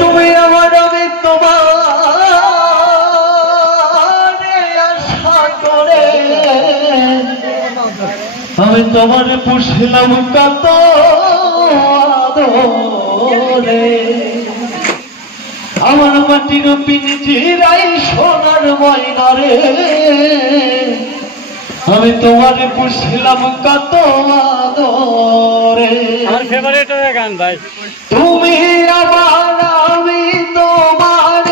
তুমি আমার আমি তোমার আশা করে আমি তোমার পুষলাম কত আদরে আমার মাটির পিঞ্জিরাই সোনার ময়না রে আমি তোমার পুষলাম কত আদরে আমার ফেভারিট গান ভাই তুমি আমার আমি তোমার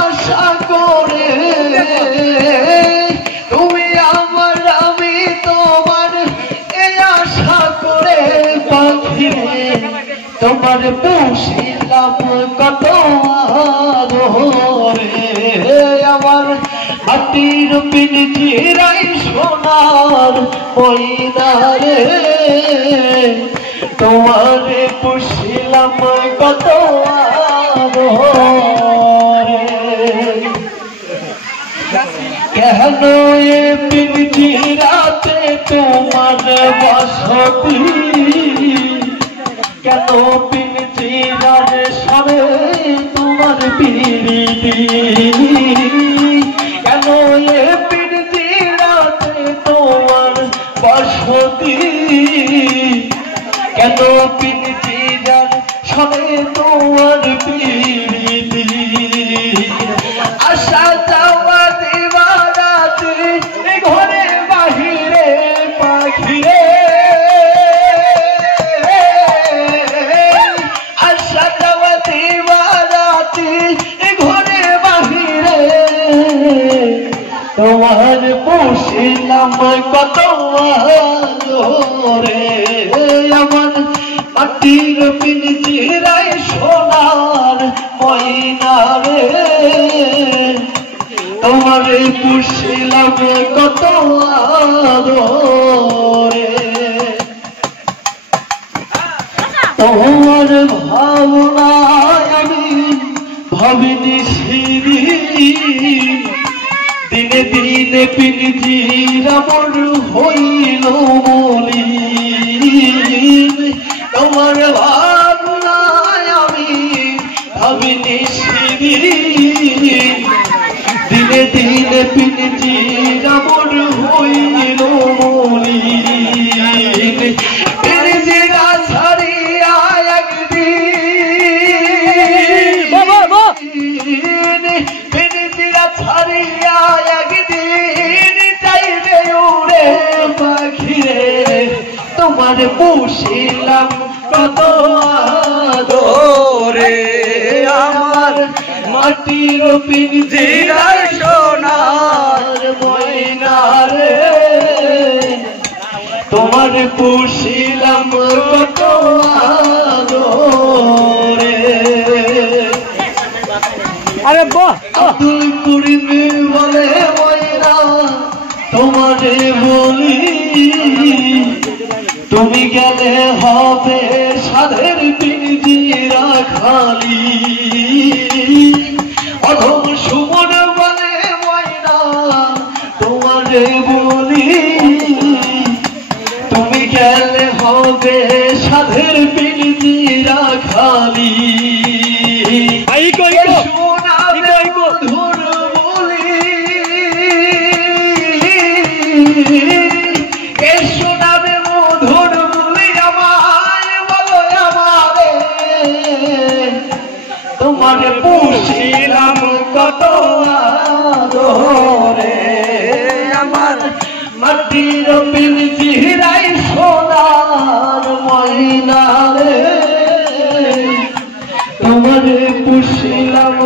আশা করে তুমি আমার আমি তোমার আশা করে পাখি তোমার পুষিলাম কত আদরে আমার মাটির পিঞ্জিরাই সোনার ময়না রে তোমারে পুষিলাম কত আদরে কেন এ পিঞ্জিরাতে তোমার বসতি কেন পিঞ্জিরার সামনে তোমার পিরিতি কেন এ পিঞ্জিরাতে তোমার বসতি কেন পিঞ্জিরার সামনে তোমার পিরিতি আশা চাওয়া দিবারাতে ঘরে বাহিরে পাখিরে আশা চাওয়া দিবারাতে ঘরে বাহিরে তোমার পুষিলাম কত আদরে আমার মাটির পিঞ্জিরাই সোনার ময়না রে তোমারে পুষিলাম কত আদরে তোমার ভাবনায় আমি ভাবিনি সিঁড়ি দিনে দিনে পিঞ্জিরা মোর হইল মলিন তোমার ভাবনায় আমি ভাবিনি সিঁড়ি দিনে দিনে পিঞ্জিরা মোর হইল মলিন পিঞ্জিরা ছাড়িয়া একদিন পিঞ্জিরা ছাড়িয়া একদিন যাইবে উড়ে পাখিরে তোমার পুষিলাম কত আদরে আমার মাটির পিঞ্জিরায় সোনার ময়না রে তোমার পুষিলাম কত আদরে আরে বাহ আব্দুল করিম বলে ময়না তোমারে বলি তুমি গেলে হবে সাধের পিঞ্জিরা খালি অধম সুমন বলে ময়না তোমারে বলি তুমি গেলে হবে সাধের পিঞ্জিরা খালি সোনা মধুর বলি শোনাবে মধুর বলি আমায় বলো আমারে তোমার পুষিলাম কত আদরে আমার মাটির পিঞ্জিরাই সোনার ময়না রে তোমার পুষিলাম